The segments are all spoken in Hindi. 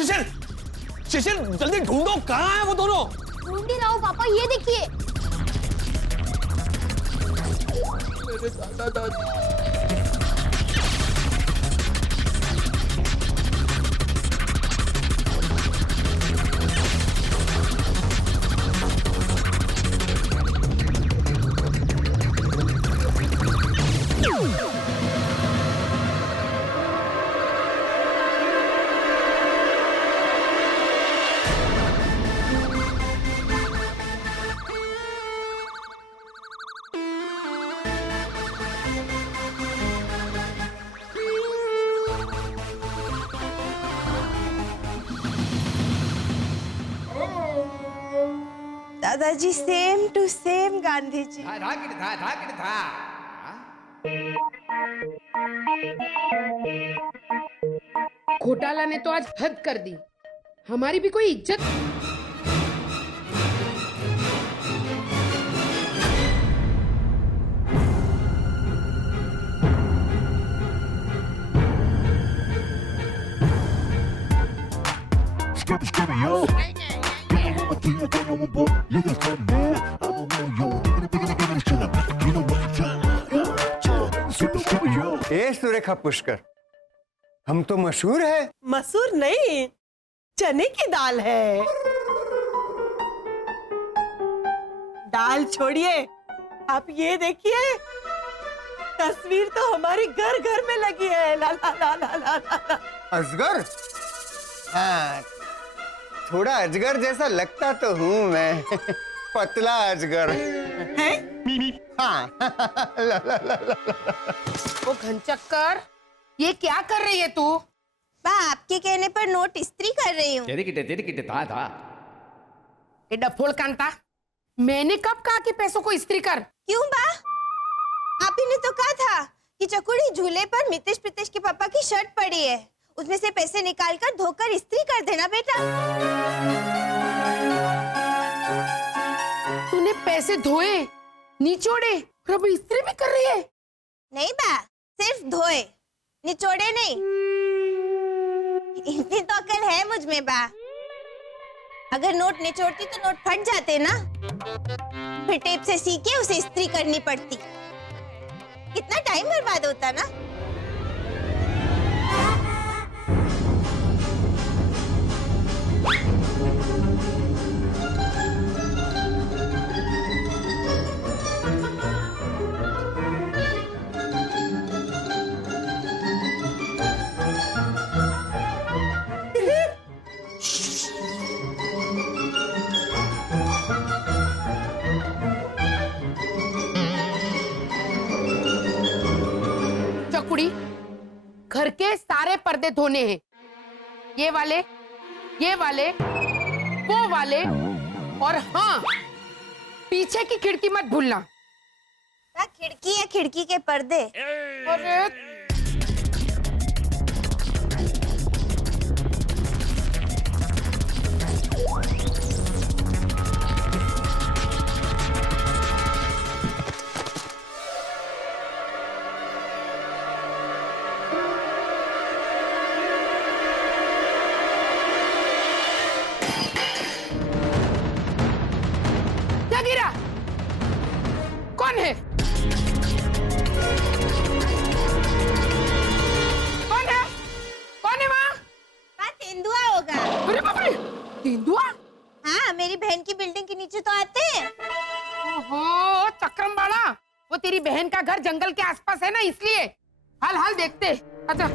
शिशिर, शिशिर जल्दी ढूंढो, कहाँ है वो दोनों? ढूंढ ही रहा हूँ पापा, ये देखिए। मेरे दादा दादी। दादाजी same to same Gandhi ji. घोटाला ने तो आज हद कर दी, हमारी भी कोई इज्जत। ए सुरेखा पुष्कर, हम तो मशहूर है। मसूर नहीं, चने की दाल है। दाल छोड़िए, आप ये देखिए, तस्वीर तो हमारी घर घर में लगी है। ला ला ला ला ला ला। अजगर? हाँ, थोड़ा अजगर जैसा लगता तो हूँ मैं। पतला अजगर है? हाँ। ला ला ला ला। ओ घनचक्कर, ये क्या कर रही है तू? बा, आपके कहने पर नोट इस्त्री कर रही हूँ। ये डफोल कांता, मैंने कब कहा कि पैसों को इस्त्री कर? क्यों बा? आप ही ने तो कहा था कि चकुड़ी झूले पर मितेश प्रीतेश के पापा की शर्ट पड़ी है, उसमें से पैसे निकालकर धोकर इस्त्री कर देना बेटा। तूने पैसे धोए, निचोड़े और अब इस्त्री भी कर रही है? नहीं बा, सिर्फ धोए, निचोड़े नहीं। इतनी तो अकल है मुझ में बा। अगर नोट निचोड़ती तो नोट फट जाते ना, फिर टेप से सीके उसे इस्त्री करनी पड़ती, कितना टाइम बर्बाद होता ना। घर के सारे पर्दे धोने हैं, ये वाले, ये वाले, वो वाले, और हाँ, पीछे की खिड़की मत भूलना। खिड़की है, खिड़की के पर्दे। अरे कौन है? कौन है? कौन है वहाँ? तेंदुआ होगा। अरे बाप रे, तेंदुआ? हाँ, मेरी बहन की बिल्डिंग के नीचे तो आते हैं। ओहो, चक्रम बाड़ा, वो तेरी बहन का घर जंगल के आसपास है ना, इसलिए। हाल हाल देखते। अच्छा,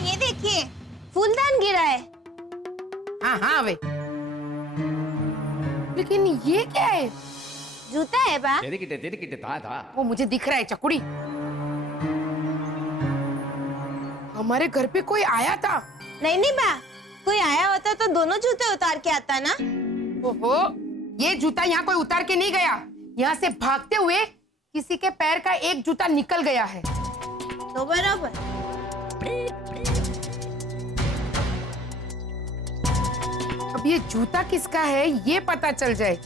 ये देखिए, फूलदान गिरा है। हाँ हाँ वे, लेकिन ये क्या है? जूता है बा। वो मुझे दिख रहा है चकुड़ी, हमारे घर पे कोई आया था। नहीं नहीं बा, कोई आया होता तो दोनों जूते उतार के आता ना। ओहो, ये जूता यहाँ कोई उतार के नहीं गया, यहाँ से भागते हुए किसी के पैर का एक जूता निकल गया है। तो बराबर। अब ये जूता किसका है ये पता चल जाए,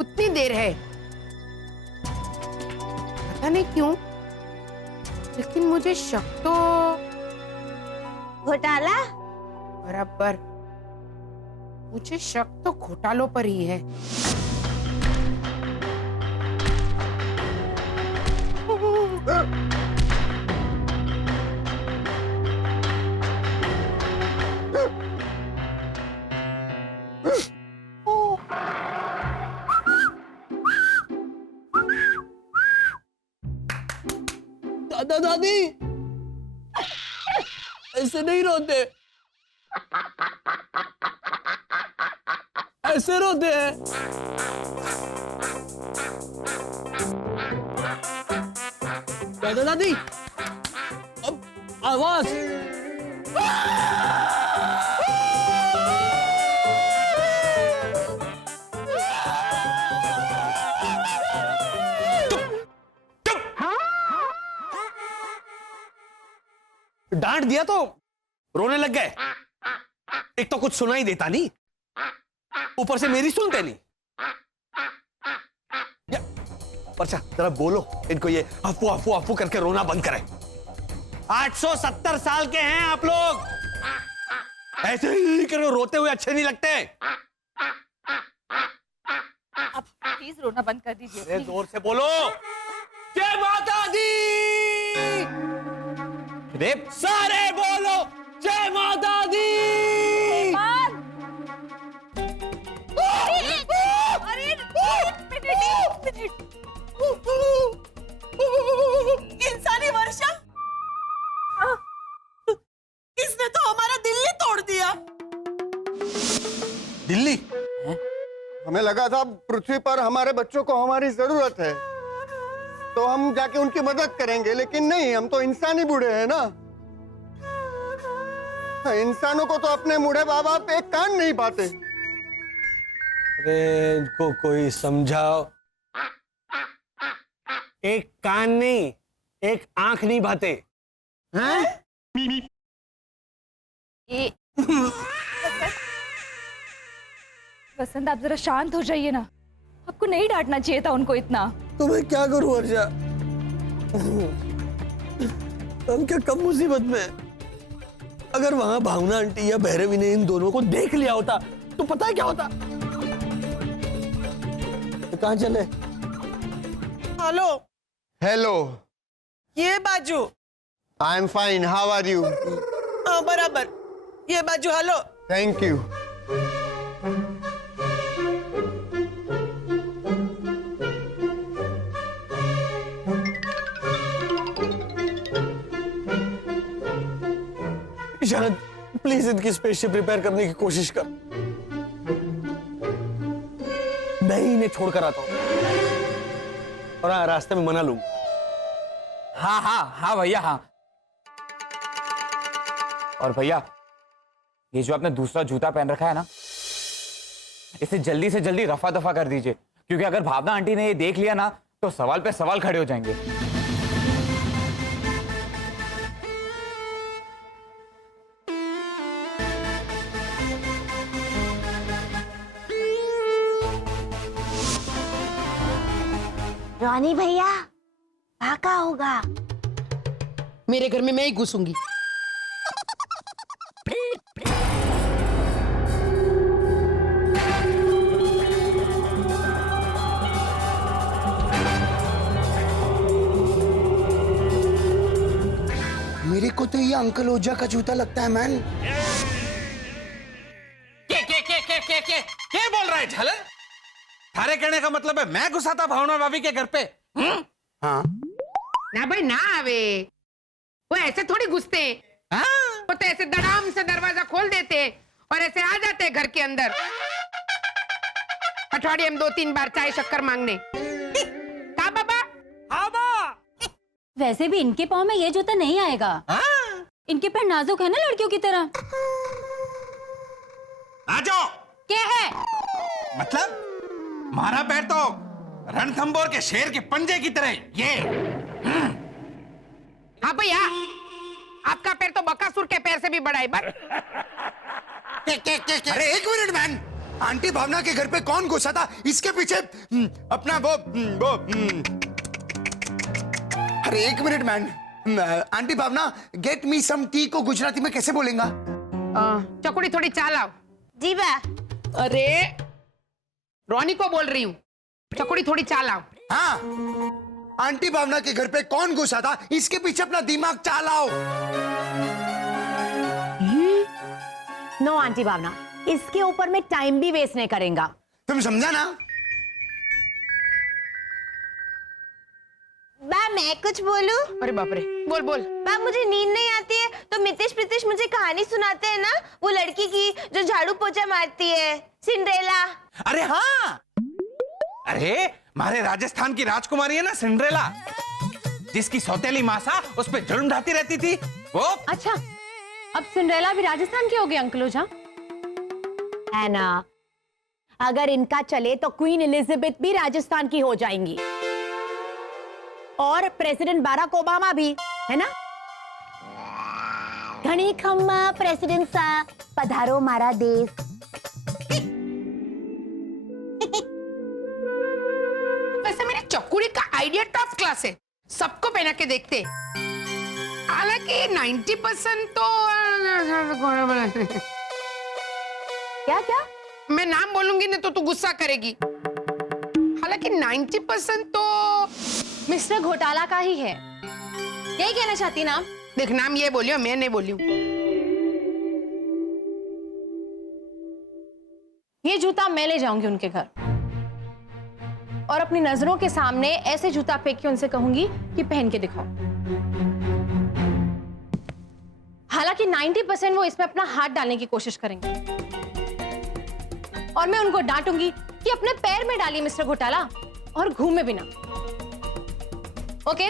उतनी देर है। पता नहीं क्यों लेकिन मुझे शक तो घोटाला? बराबर, मुझे शक तो घोटालों पर ही है। दादा दादी ऐसे नहीं रोते, ऐसे रोते हैं। दादा दादी अब आवाज। डांट दिया तो रोने लग गए। एक तो कुछ सुनाई देता नहीं, ऊपर से मेरी सुनते नहीं। अच्छा जरा बोलो इनको ये अफू अफू अफू करके रोना बंद करें। 870 साल के हैं आप लोग, ऐसे ही करो, रोते हुए अच्छे नहीं लगते। आप प्लीज रोना बंद कर दीजिए। अरे जोर से बोलो, जय माता दी। सारे बोलो जय माता दी। इंसानी वर्षा, इसने तो हमारा दिल्ली तोड़ दिया। दिल्ली? हमें लगा था पृथ्वी पर हमारे बच्चों को हमारी जरूरत है तो हम जाके उनकी मदद करेंगे, लेकिन नहीं, हम तो इंसानी बूढ़े हैं ना। इंसानों को तो अपने बूढ़े बाप बाप एक कान नहीं पाते। अरे इनको कोई समझाओ। एक कान नहीं, एक आंख नहीं भाते हैं? वसंत आप जरा शांत हो जाइए ना, आपको नहीं डांटना चाहिए था उनको इतना। तो मैं क्या करूं वर्षा, हम क्या कम मुसीबत में? अगर वहां भावना आंटी या भैरवी ने इन दोनों को देख लिया होता तो पता है क्या होता? तो कहां चले? हेलो हेलो, ये बाजू। I am fine, how are you? हाँ बराबर, ये बाजू। Hello, thank you. शायद प्लीज इनकी स्पेसशिप रिपेयर करने की कोशिश कर। मैं ही इन्हें छोड़कर आता हूं और रास्ते में मना लूंगा। हाँ हाँ हाँ भैया, हाँ। और भैया, ये जो आपने दूसरा जूता पहन रखा है ना, इसे जल्दी से जल्दी रफा दफा कर दीजिए, क्योंकि अगर भावना आंटी ने ये देख लिया ना तो सवाल पे सवाल खड़े हो जाएंगे। रॉनी भैया भागा होगा। मेरे घर में मैं ही घुसूंगी। मेरे को तो ये अंकल ओझा का जूता लगता है मैन। क्या बोल रहा है झालर? थारे कहने का मतलब है मैं घुसाता भावना भाभी के घर पे? हाँ ना भाई ना आवे, वो ऐसे थोड़ी घुसते हैं। वो तो ऐसे धड़ाम से दरवाजा खोल देते और ऐसे आ जाते हैं घर के अंदर। अठवाडिये में 2-3 बार चाय शक्कर मांगने। का बाबा? हाँ बा। वैसे भी इनके पाँव में ये जूता नहीं आएगा। इनके पैर नाजुक है ना लड़कियों की तरह। आ जाओ। क्या है? मतलब मारा पैर तो रणथंबोर के शेर के पंजे की तरह ये। हाँ भैया, आपका पैर तो बकासुर के पैर से भी बड़ा है। अरे एक मिनट मैन, आंटी भावना के घर पे कौन घुसा था? इसके पीछे अपना वो अरे एक मिनट मैन, आंटी भावना, गेट मी सम टी को गुजराती में कैसे बोलेंगा? चकुड़ी थोड़ी चाल आओ। जी बा। अरे रोनी को बोल रही हूँ, चकुड़ी थोड़ी चाल आओ। हाँ, आंटी भावना के घर पे कौन घुसा था, इसके पीछे अपना दिमाग चलाओ। नो आंटी भावना, इसके ऊपर मैं टाइम भी वेस्ट नहीं करेंगा। तुम समझा ना? बा मैं कुछ बोलूं? अरे बाप रे, बोल बोल। बा मुझे नींद नहीं आती है तो मितेश प्रीतेश मुझे कहानी सुनाते हैं ना, वो लड़की की जो झाड़ू पोछा मारती है, सिंड्रेला। अरे हाँ, अरे हमारे राजस्थान की राजकुमारी है ना सिंड्रेला, जिसकी सौतेली मासा उस पे जुल्म ढाती रहती थी वो। अच्छा, अब सिंड्रेला भी राजस्थान की हो गई अंकल ओझा? है ना, अगर इनका चले तो क्वीन एलिजाबेथ भी राजस्थान की हो जाएंगी और प्रेसिडेंट बाराक ओबामा भी, है ना? घणी खम्मा प्रेसिडेंट सा पधारो मारा देश। वैसे मेरी चकुड़ी का आइडिया टॉप क्लास है, सबको पहना के देखते। हालांकि 90% तो क्या क्या? मैं नाम बोलूंगी ना तो तू गुस्सा करेगी। हालांकि 90% तो मिस्टर घोटाला का ही है, यही कहना चाहती ना? देख, नाम ये बोलियो, मैं नहीं बोली हूँ। ये जूता मैं ले जाऊंगी उनके घर और अपनी नजरों के सामने ऐसे जूता फेंक के उनसे कहूंगी कि पहन के दिखाओ। हालांकि 90% वो इसमें अपना हाथ डालने की कोशिश करेंगे और मैं उनको डांटूंगी कि अपने पैर में डालिए मिस्टर घोटाला और घूमे बिना। ओके?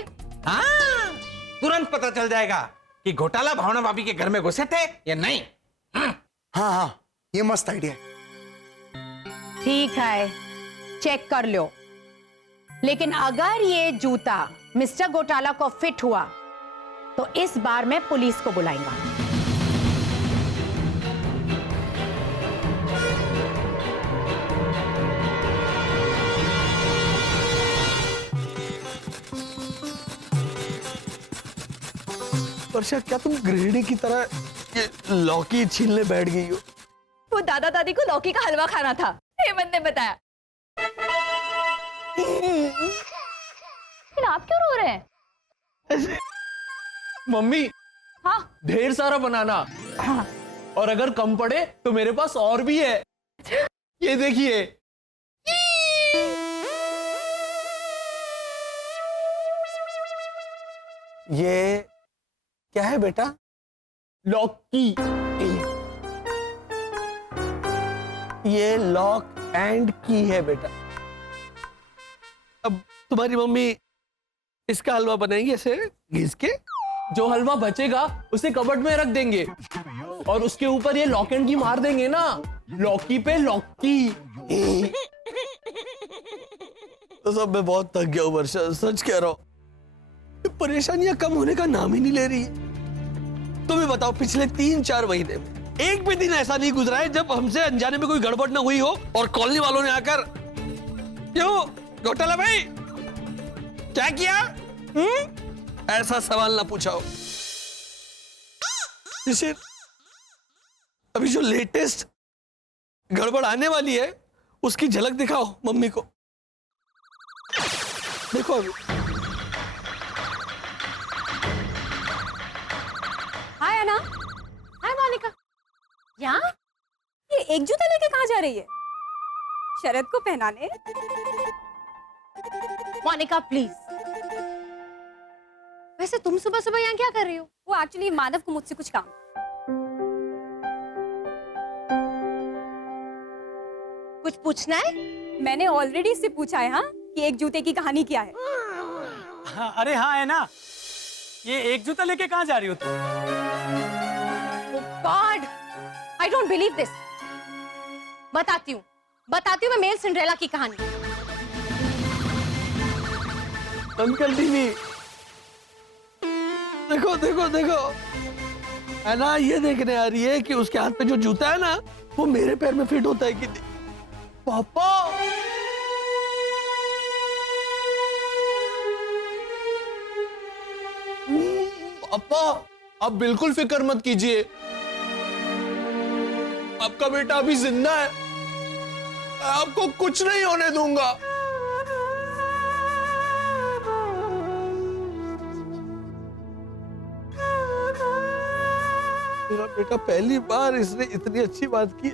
हाँ, तुरंत पता चल जाएगा कि घोटाला भावना भाभी के घर में घुसे थे या नहीं। हाँ हाँ, ये मस्त आइडिया है। ठीक है, चेक कर लो, लेकिन अगर ये जूता मिस्टर घोटाला को फिट हुआ तो इस बार मैं पुलिस को बुलाऊंगा। वर्षा, क्या तुम गृहिणी की तरह ये लौकी छीलने बैठ गई हो? वो दादा दादी को लौकी का हलवा खाना था, हेमंत ने बताया। लेकिन आप क्यों रो रहे हैं? मम्मी, हाँ ढेर सारा बनाना। हाँ। और अगर कम पड़े तो मेरे पास और भी है, ये देखिए। ये क्या है बेटा? लौकी। ये लॉक एंड की है बेटा। अब तुम्हारी मम्मी इसका हलवा बनाएंगी ऐसे घिस के? जो हलवा बचेगा उसे कबर्ड में रख देंगे और उसके ऊपर ये लॉक एंड की मार देंगे ना, लौकी पे लौकी। तो सब मैं बहुत थक गया हूँ वर्षा, सच कह रहा हूँ। परेशानियां कम होने का नाम ही नहीं ले रही है। तुम्हें बताओ, पिछले 3-4 महीने में एक भी दिन ऐसा नहीं गुजरा है जब हमसे अनजाने में कोई गड़बड़ ना हुई हो और कॉलोनी वालों ने आकर, क्यों घोटाला भाई क्या किया, ऐसा सवाल ना पूछा हो। जैसे अभी जो लेटेस्ट गड़बड़ आने वाली है उसकी झलक दिखाओ मम्मी को। देखो अभी। हाय अना, हाय मोनिका। यहाँ? ये एक जूता लेके कहाँ जा रही है? शरद को पहनाने? मोनिका प्लीज। वैसे तुम सुबह सुबह यहाँ क्या कर रही हो? वो एक्चुअली माधव को मुझसे कुछ काम। कुछ पूछना है? मैंने ऑलरेडी इससे पूछा है हाँ कि एक जूते की कहानी क्या है। हाँ, अरे हाँ है ना, ये एक जूता लेके कहाँ जा रही हो तुम? God, I don't believe this. बताती हूँ मैं मेल सिंड्रेला की कहानी। अंकल टीवी, देखो देखो देखो, है ना, ये देखने आ रही है कि उसके हाथ पे जो जूता है ना वो मेरे पैर में फिट होता है कि नहीं। पापा अप्पा आप बिल्कुल फिक्र मत कीजिए, आपका बेटा अभी जिंदा है, मैं आपको कुछ नहीं होने दूंगा। मेरा बेटा, पहली बार इसने इतनी अच्छी बात की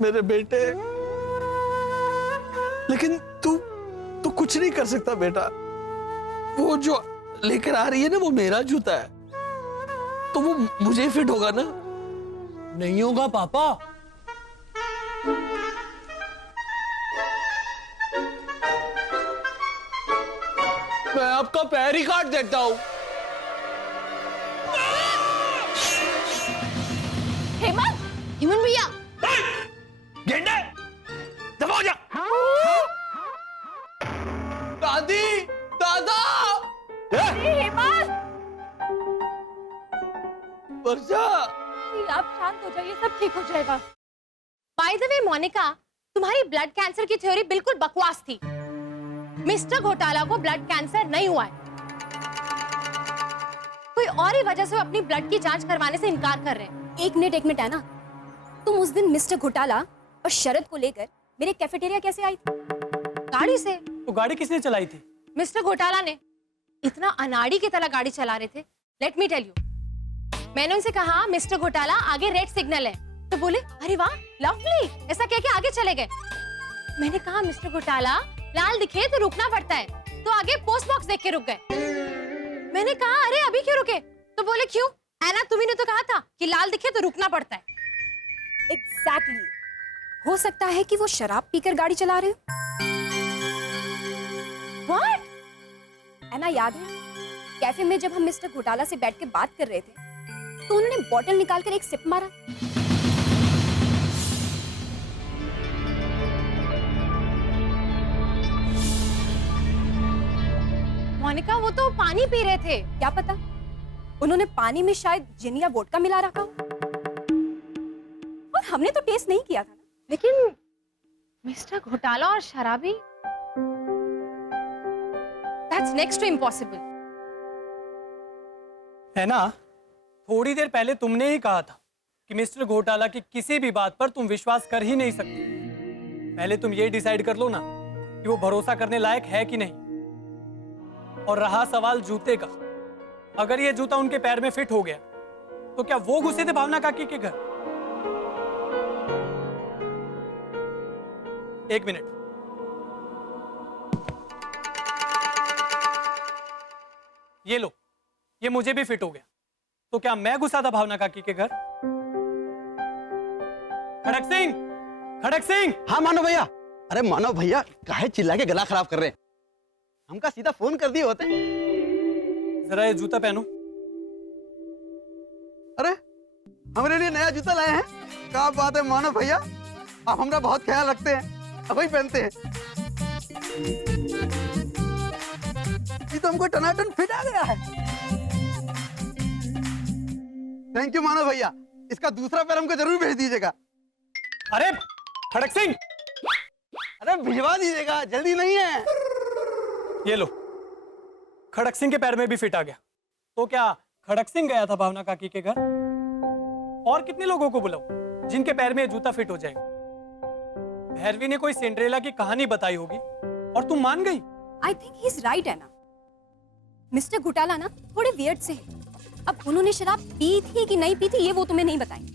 मेरे बेटे। लेकिन तू कुछ नहीं कर सकता बेटा। वो जो लेकर आ रही है ना, वो मेरा जूता है, तो वो मुझे फिट होगा ना? नहीं होगा पापा। मैं आपका पैर ही काट देता हूं। हेमंत भैया, गेंडे दबा हो जा। दादी, दादा। वर्षा, आप शांत हो जाइए, सब ठीक हो जाएगा। बाय द वे मोनिका, तुम्हारी ब्लड कैंसर की थ्योरी बिल्कुल बकवास थी। मिस्टर घोटाला को ब्लड कैंसर नहीं हुआ है। कोई और ही वजह से वो अपनी ब्लड की जांच करवाने से इनकार कर रहे हैं। एक मिनट है ना, तुम उस दिन मिस्टर घोटाला और शरद को लेकर मेरे कैफेटेरिया कैसे आई थी? गाड़ी से। तो गाड़ी किसने चलाई थी? मिस्टर घोटाला ने। इतना अनाड़ी की तरह गाड़ी चला रहे थे। लेट मी टेल यू, मैंने उनसे कहा मिस्टर घोटाला आगे रेड सिग्नल है, तो बोले अरे वाह लवली, ऐसा कह के आगे चले गए। मैंने कहा मिस्टर घोटाला लाल दिखे तो रुकना पड़ता है, तो आगे पोस्ट बॉक्स देख के रुक गए। मैंने कहा अरे अभी क्यों रुके, तो बोले क्यों ऐना, तुम्ही ने तो कहा था कि लाल दिखे तो रुकना पड़ता है। एग्जैक्टली। हो सकता है कि वो शराब पीकर गाड़ी चला रहे हो। व्हाट? ऐना याद है कैफे में जब हम मिस्टर घोटाला से बैठ के बात कर रहे थे, तो उन्होंने बोतल निकालकर एक सिप मारा। मोनिका, वो तो पानी पी रहे थे। क्या पता, उन्होंने पानी में शायद जिन या वोडका मिला रखा हो। और हमने तो टेस्ट नहीं किया था ना। लेकिन मिस्टर घोटाला और शराबी, दैट्स नेक्स्ट टू इम्पॉसिबल। है ना, थोड़ी देर पहले तुमने ही कहा था कि मिस्टर घोटाला की किसी भी बात पर तुम विश्वास कर ही नहीं सकते। पहले तुम ये डिसाइड कर लो ना कि वो भरोसा करने लायक है कि नहीं। और रहा सवाल जूते का, अगर ये जूता उनके पैर में फिट हो गया तो क्या वो घुसे थे भावना काकी के घर? एक मिनट, ये लो, ये मुझे भी फिट हो गया, तो क्या मैं घुसा था भावना काकी के घर? खड़क सिंह, खड़क सिंह। हाँ मानव भैया। अरे मानव भैया, काहे चिल्ला के गला खराब कर रहे हैं? हमका सीधा फोन कर दिए होते। जरा ये जूता पहनो। अरे हमारे लिए नया जूता लाए हैं। क्या बात है मानव भैया, आप हमारा बहुत ख्याल रखते हैं, अब ही पहनते हैं। ये तो हमको टनाटन फिट आ गया है। थैंक यू मानव भैया, इसका दूसरा पैर हमको जरूर भेज दीजिएगा। अरे खड़क सिंह, अरे भिजवा दीजिएगा, जल्दी नहीं है। ये लो, खड़क सिंह के पैर में भी फिट आ गया। तो क्या खड़क सिंह गया था भावना काकी के घर? और कितने लोगों को बुलाऊं जिनके पैर में जूता फिट हो जाएगा? भैरवी ने कोई सिंड्रेला की कहानी बताई होगी और तुम मान गई। I think he is right है ना। मिस्टर घोटाला ना थोड़े वियर्ड से हैं। अब उन्होंने शराब पी थी कि नहीं पी थी ये वो तुम्हें नहीं बताएंगे।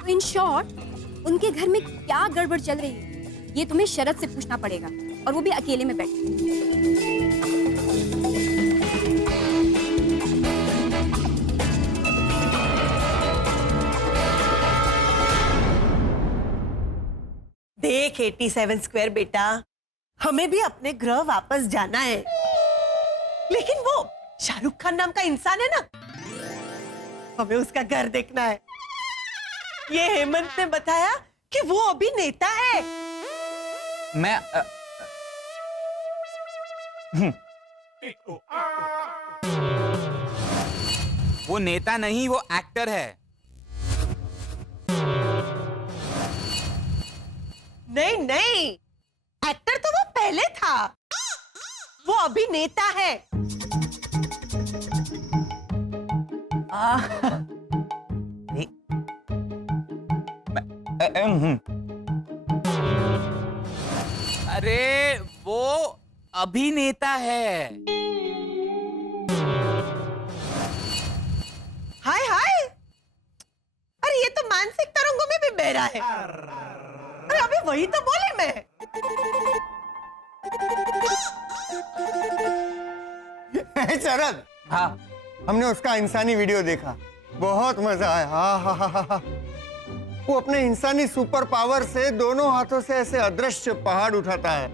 तो इन शॉर्ट उनके घर में क्या गड़बड़ चल रही है ये तुम्हें शरद से पूछना पड़ेगा, और वो भी अकेले में बैठे। देख 87 स्क्वायर बेटा, हमें भी अपने ग्रह वापस जाना है, लेकिन वो शाहरुख खान नाम का इंसान है ना, हमें उसका घर देखना है। ये हेमंत ने बताया कि वो अभी नेता है। मैं वो नेता नहीं, वो एक्टर है। नहीं नहीं, एक्टर तो वो पहले था, वो अभी नेता है। अरे वो अभिनेता है। हाय हाय, अरे ये तो मानसिक तरंगों में भी बह रहा है। अरे अभी वही तो बोली मैं। शरद, हाँ हमने उसका इंसानी वीडियो देखा, बहुत मजा आया। हाँ हाँ हाँ हाँ। वो अपने इंसानी सुपर पावर से दोनों हाथों से ऐसे अदृश्य पहाड़ उठाता है।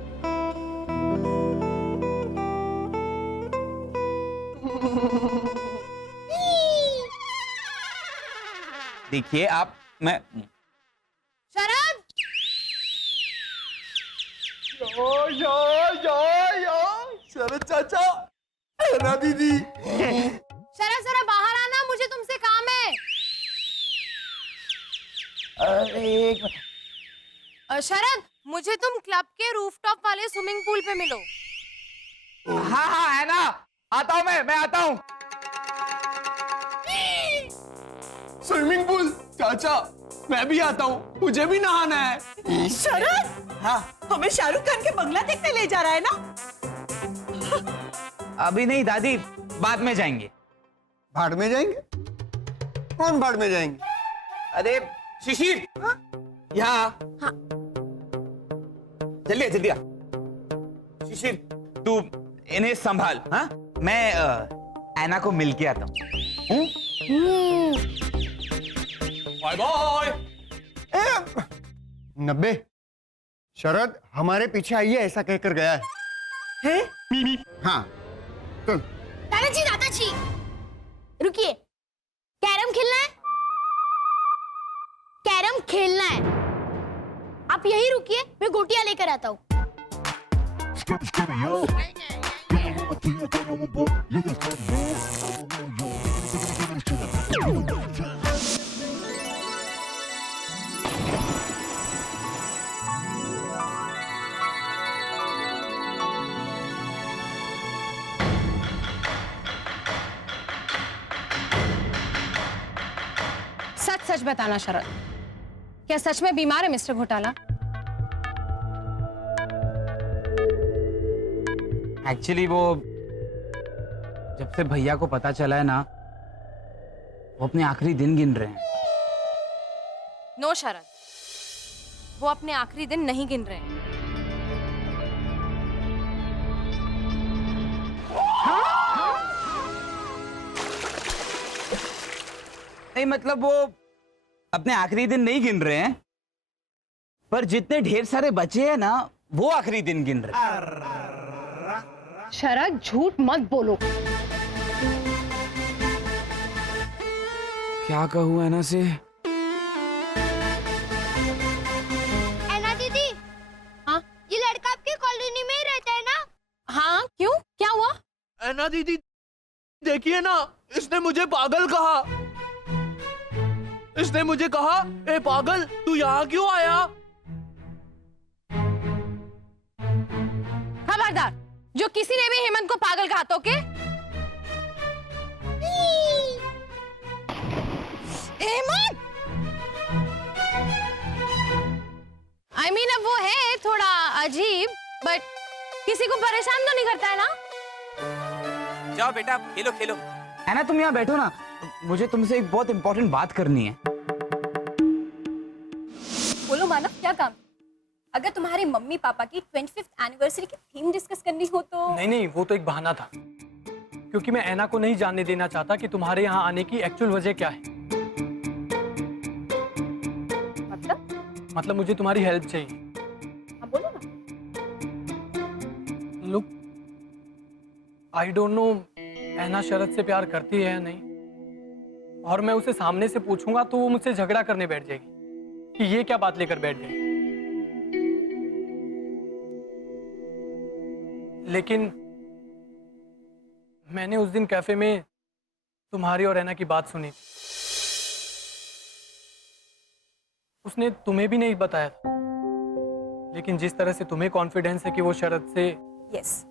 देखिए आप, मैं शरद, शरद चाचा, ना दीदी। शरद जरा बाहर आना, मुझे तुमसे काम है। शरद, मुझे तुम क्लब के रूफटॉप वाले स्विमिंग पूल पे मिलो। हाँ हाँ है ना, आता हूँ मैं आता हूँ। स्विमिंग पूल चाचा, मैं भी आता हूँ, मुझे भी नहाना है। शरद, हाँ हमें शाहरुख खान के बंगला देखने ले जा रहा है ना? अभी नहीं दादी, बाद में जाएंगे। भाड़ में जाएंगे? कौन भाड़ में जाएंगे? अरे शिशिर, यहाँ जल्दी जल्दी आ। शिशिर तू इन्हें संभाल, हाँ? मैं ऐना को मिल के आता हूँ। Bye bye. 90 शरद हमारे पीछे आइए ऐसा कहकर गया है। हाँ चल। दादाजी, रुकिए। कैरम खेलना है? कैरम खेलना है। आप यही रुकिए, मैं गोटियां लेकर आता हूँ। सच सच बताना शरद, क्या सच में बीमार है मिस्टर घोटाला? एक्चुअली वो जब से भैया को पता चला है ना, वो अपने आखिरी दिन गिन रहे हैं। नो शरद, वो अपने आखिरी दिन नहीं गिन रहे हैं। नहीं मतलब वो अपने आखिरी दिन नहीं गिन रहे हैं, पर जितने ढेर सारे बचे हैं ना, वो आखिरी दिन गिन रहे हैं। शरद झूठ मत बोलो। क्या कहूँ ऐना से? ऐना दीदी, हाँ ये लड़का आपकी कॉलोनी में ही रहता है ना? हाँ, क्यों, क्या हुआ? ऐना दीदी, देखिए ना, इसने मुझे पागल कहा। इसने मुझे कहा, ए पागल, तू यहाँ क्यों आया? खबरदार, जो किसी ने भी हेमंत को पागल कहा तो के? हेमंत! I mean, अब वो है थोड़ा अजीब, बट किसी को परेशान तो नहीं करता है ना? जाओ बेटा, खेलो खेलो। ऐना तुम यहाँ बैठो ना, मुझे तुमसे एक बहुत इंपॉर्टेंट बात करनी है। बोलो मानव, क्या काम? अगर तुम्हारे मम्मी पापा की 25th एनिवर्सरी की थीम डिस्कस करनी हो तो? नहीं, वो तो एक बहाना था, क्योंकि मैं ऐना को नहीं जानने देना चाहता कि तुम्हारे यहाँ आने की एक्चुअल वजह क्या है। मतलब मुझे तुम्हारी हेल्प चाहिए। हाँ बोलो ना। लुक, आई डोंट नो ऐना शरद से प्यार करती है या नहीं, और मैं उसे सामने से पूछूंगा तो वो मुझसे झगड़ा करने बैठ जाएगी कि ये क्या बात लेकर बैठ गई। लेकिन मैंने उस दिन कैफे में तुम्हारी और ऐना की बात सुनी। उसने तुम्हें भी नहीं बताया था, लेकिन जिस तरह से तुम्हें कॉन्फिडेंस है कि वो शरद से। यस,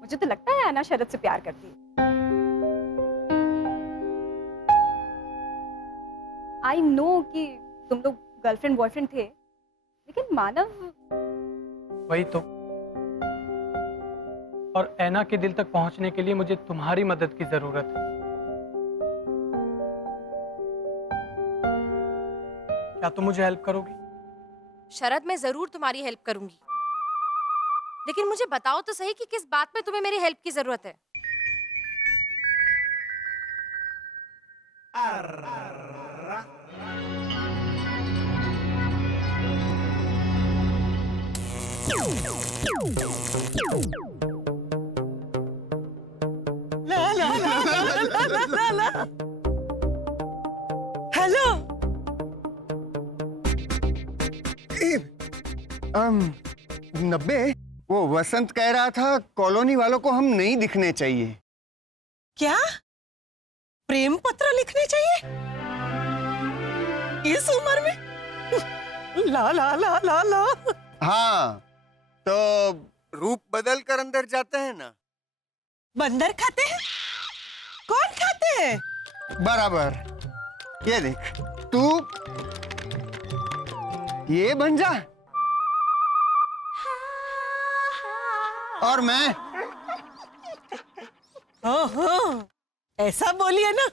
मुझे तो लगता है ऐना शरद से प्यार करती है। आई नो कि तुम लोग गर्लफ्रेंड बॉयफ्रेंड थे, लेकिन मानव वही तो। और ऐना के दिल तक पहुंचने के लिए मुझे तुम्हारी मदद की जरूरत है। क्या तुम मुझे हेल्प करोगी? शरद, मैं जरूर तुम्हारी हेल्प करूंगी, लेकिन मुझे बताओ तो सही कि किस बात में तुम्हें मेरी हेल्प की जरूरत है। ला ला ला ला ला ला ला। हेलो। नब्बे, वो वसंत कह रहा था कॉलोनी वालों को हम नहीं दिखने चाहिए। क्या प्रेम पत्र लिखने चाहिए इस उम्र में? ला ला ला ला ला। हाँ, तो रूप बदल कर अंदर जाते हैं ना। बंदर खाते हैं? कौन खाते हैं? बराबर। ये देख, तू ये बन जा और मैं। हाँ, ऐसा बोलिए ना।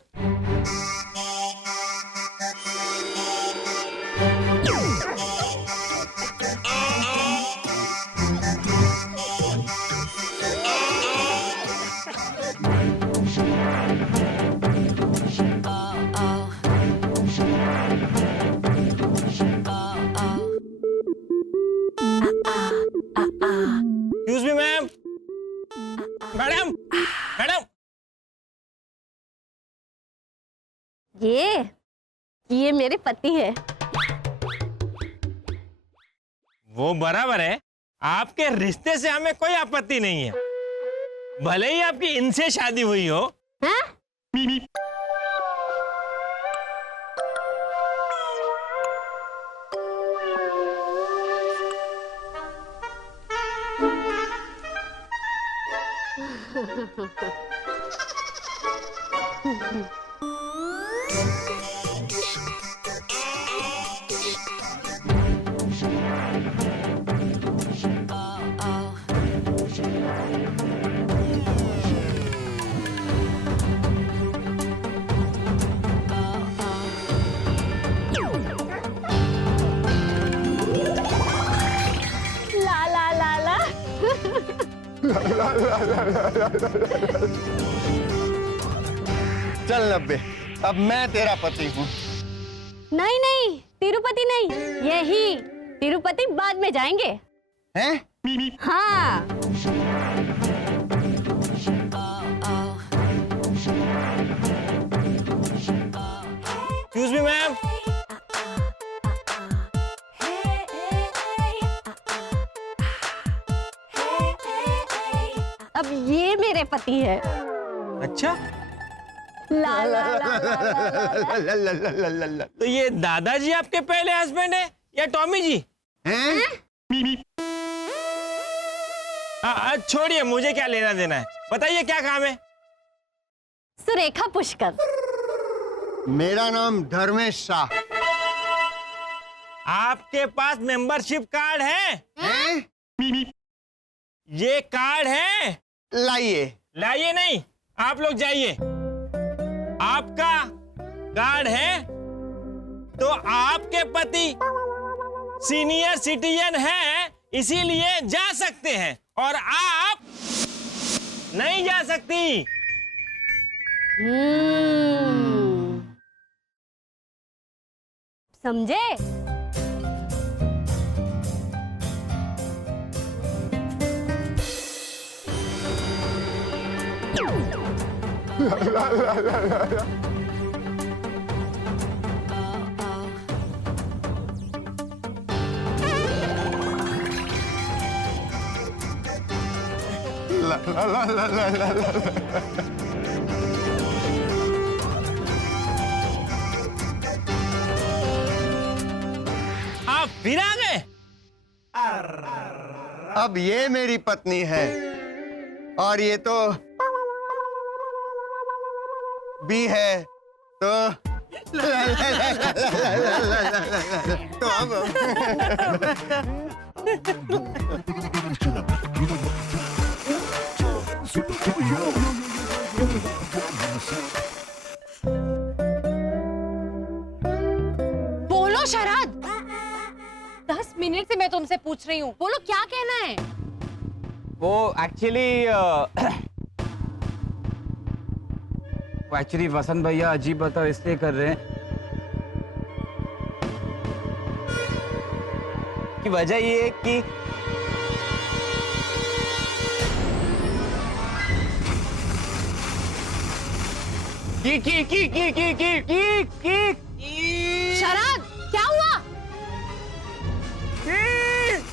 Excuse me ma'am. Madam, madam. ये मेरे पति है। वो बराबर है, आपके रिश्ते से हमें कोई आपत्ति नहीं है, भले ही आपकी इनसे शादी हुई हो। हाँ? चल नब्बे, अब मैं तेरा पति हूँ। नहीं नहीं, तिरुपति नहीं, यही तिरुपति बाद में जाएंगे। हैं? हाँ। Excuse me ma'am. अब ये मेरे पति है। अच्छा, ला ला ला ला ला। तो ये दादाजी आपके पहले हस्बैंड है या टॉमी जी? छोड़िए, मुझे क्या लेना देना है, बताइए क्या काम है? सुरेखा पुष्कर। मेरा नाम धर्मेश शाह। आपके पास मेंबरशिप कार्ड है? हैं? ये कार्ड है? लाइए। लाइए नहीं, आप लोग जाइए। आपका कार्ड है तो आपके पति सीनियर सिटीजन है, इसीलिए जा सकते हैं, और आप नहीं जा सकती। समझे? आप फिर आ गए? अब ये मेरी पत्नी है और ये तो बी है, तो तो अब बोलो शरद, 10 मिनट से मैं तुमसे पूछ रही हूँ, बोलो क्या कहना है। वो एक्चुअली वसंत भैया अजीब बताओ इसलिए कर रहे हैं कि वजह ये है कि शरद क्या हुआ?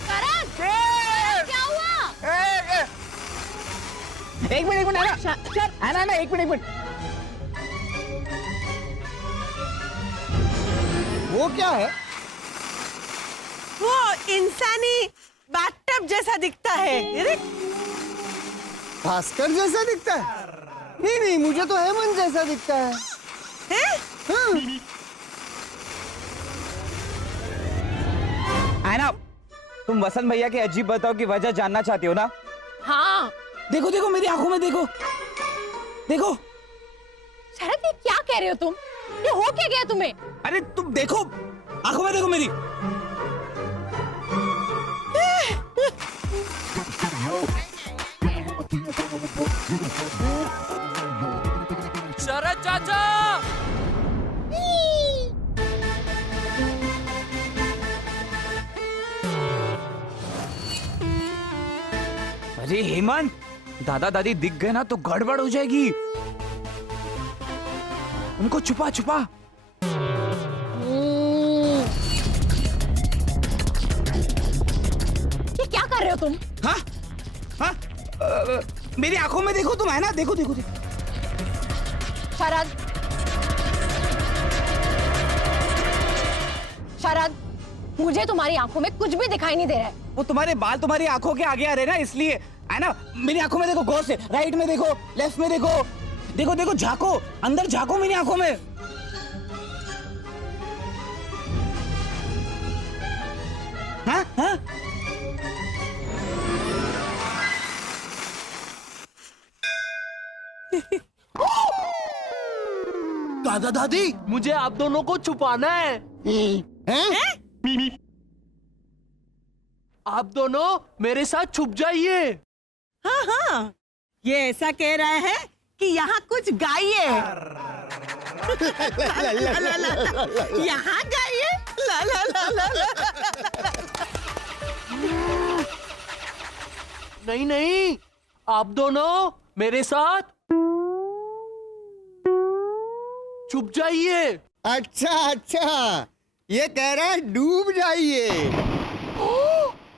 शरद क्या हुआ? एक मिनट आना एक मिनट वो क्या है? वो इंसानी बाथटब जैसा दिखता है। अरे भास्कर जैसा दिखता है? नहीं, मुझे तो हेमंत जैसा दिखता है। हैं? हाँ। आना, तुम वसंत भैया के अजीब बताओ की वजह जानना चाहती हो ना? हाँ। देखो मेरी आंखों में देखो। शरद ये क्या कह रहे हो तुम? ये हो क्या गया तुम्हें? अरे तुम देखो, आंखों में देखो मेरी। शरद चाचा, अरे हेमंत, दादा दादी दिख गए ना तो गड़बड़ हो जाएगी। उनको छुपा ये क्या कर रहे हो तुम? हाँ? मेरी आंखों में देखो तुम, है ना? देखो शरद, मुझे तुम्हारी आंखों में कुछ भी दिखाई नहीं दे रहा है। वो तुम्हारे बाल तुम्हारी आंखों के आगे आ रहे हैं ना, इसलिए, है ना? मेरी आंखों में देखो गौर से, राइट में देखो, लेफ्ट में देखो, झांको अंदर, झांको मेरी आंखों में। हाँ? दादा दादी, मुझे आप दोनों को छुपाना है। आप दोनों मेरे साथ छुप जाइए। हाँ, ये ऐसा कह रहा है कि यहाँ कुछ गाइए। यहाँ गाइए। नहीं, आप दोनों मेरे साथ छुप जाइए। अच्छा, ये कह रहा है डूब जाइए।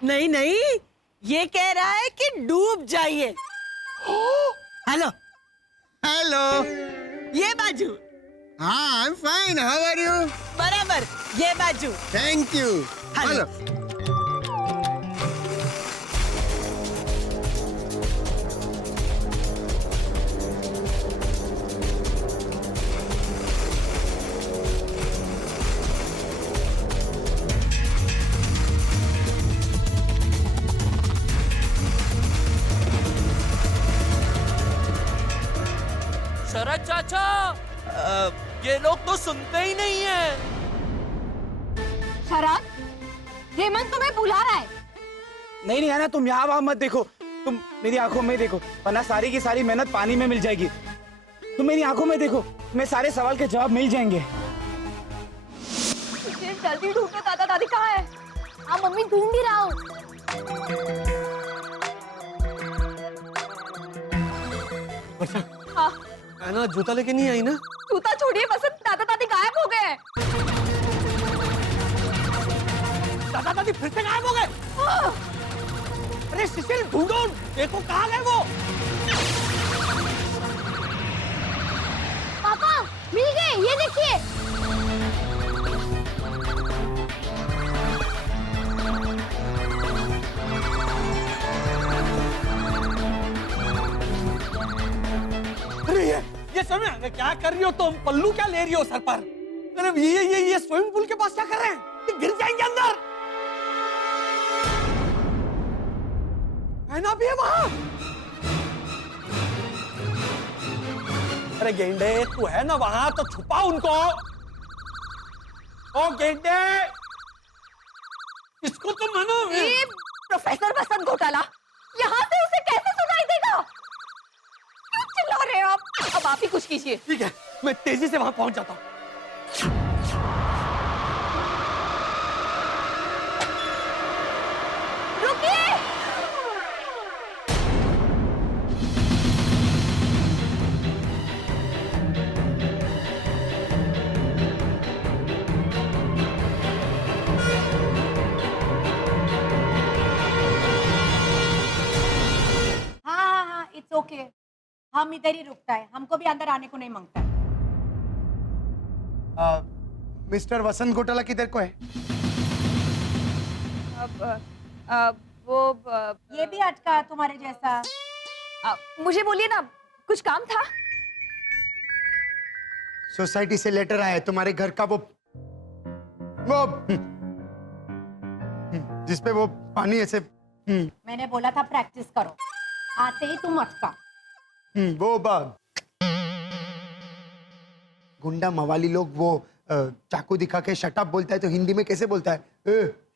नहीं, ये कह रहा है कि डूब जाइए। हेलो, ये बाजू। हाँ, I'm fine. How are you? बराबर, ये बाजू। Thank you. हेलो। शरद चाचा, ये लोग तो सुनते ही नहीं है। शरद, हेमंत तुम्हें बुला रहा है। नहीं है ना, तुम यहाँ वहां मत देखो, तुम मेरी आंखों में देखो, वरना सारी की सारी मेहनत पानी में मिल जाएगी। तुम मेरी आंखों में देखो, तुम्हें सारे सवाल के जवाब मिल जाएंगे। जल्दी ढूंढो, दादा दादी कहाँ है? हाँ मम्मी, ढूंढ ही रहा हूँ। हाँ, ना जूता लेके नहीं आई ना? जूता छोड़िए, बस दादा दादी गायब हो गए। दादा दादी फिर से गायब हो गए। अरे सुशील, ढूंढो, देखो कहाँ गए वो। पापा मिल गए, ये देखिए। अरे ये समय क्या कर रही हो तुम? पल्लू क्या ले रही हो सर पर? अरे ये स्विमिंग पूल के पास क्या कर रहे हैं? ये गिर जाएंगे अंदर। है ना भी है वहां? अरे गेंडे तू है ना वहां तो छुपा उनको। ओ गेंडे इसको तो मनो। प्रोफेसर वसंत घोटाला, यहाँ से उसे कैसे सुनाई देगा? क्यों चिल्ला रहे हैं आप? अब आप ही कुछ कीजिए। ठीक है, मैं तेजी से वहां पहुंच जाता हूं। रुकिए! हाँ, इट्स ओके। हम इधर ही रुकता है, हमको भी अंदर आने को नहीं मांगता है। मिस्टर वसंत घोटाला किधर को है? ये भी अटका तुम्हारे जैसा। मुझे बोलिए ना, कुछ काम था? सोसाइटी से लेटर आया है तुम्हारे घर का, वो जिसपे वो पानी ऐसे मैंने बोला था प्रैक्टिस करो, आते ही तुम अटका। वो गुंडा मवाली लोग वो चाकू दिखा के शटअप बोलता है तो हिंदी में कैसे बोलता है?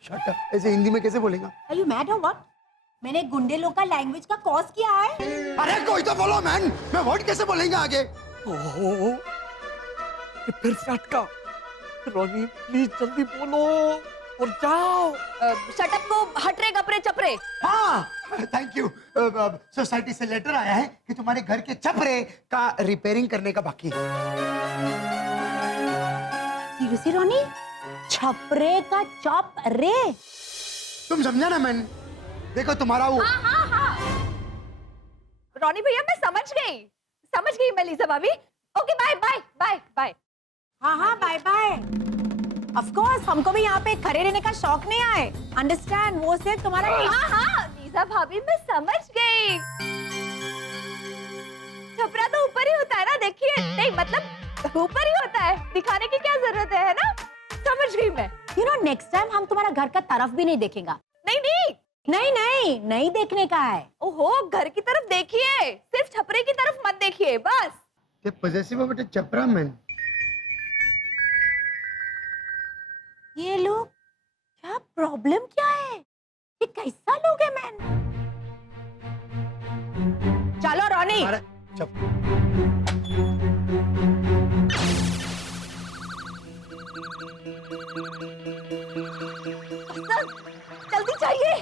शटअप ऐसे हिंदी में कैसे बोलेगा? Are you mad or what? मैंने गुंडे लोग का लैंग्वेज का कोर्स किया है। अरे कोई तो बोलो मैन, मैं वर्ड कैसे बोलेंगे आगे? ओहो, ये फिर से अटका। रोनी प्लीज जल्दी बोलो और जाओ। शटअप को हटरे गपरे चपरे। हाँ, थैंक यू। सोसाइटी से लेटर आया है कि तुम्हारे घर के छपरे का रिपेयरिंग करने का बाकी है। सीरियसली रोनी? छपरे का चॉप रे? तुम समझा ना मैन? देखो तुम्हारा वो हाँ। रोनी भैया मैं समझ गई मैं लीजा भाभी। Okay bye bye bye bye. हाँ बाय बाय। ऑफ कोर्स हमको भी यहाँ पे खड़े रहने का शौक नहीं आए। अंडरस्टैंड? वो सिर्फ तुम्हारा हाँ लीजा भाभी मैं समझ गई। छपरा तो ऊपर ही होता है ना, देखिए। नहीं मतलब ऊपर ही होता है, दिखाने की क्या जरूरत है ना? समझ गई मैं। यू नो नेक्स्ट टाइम हम तुम्हारा घर का तरफ भी नहीं देखेगा। नहीं देखने का है। ओहो, घर की तरफ देखिए, सिर्फ छपरे की तरफ मत देखिए बस। ये पॉजेसिव है बेटे, छपरा मैन। ये लोग क्या प्रॉब्लम क्या है? ये कैसा लोग है मैन? चलो रोनी। अरे जल्दी चाहिए।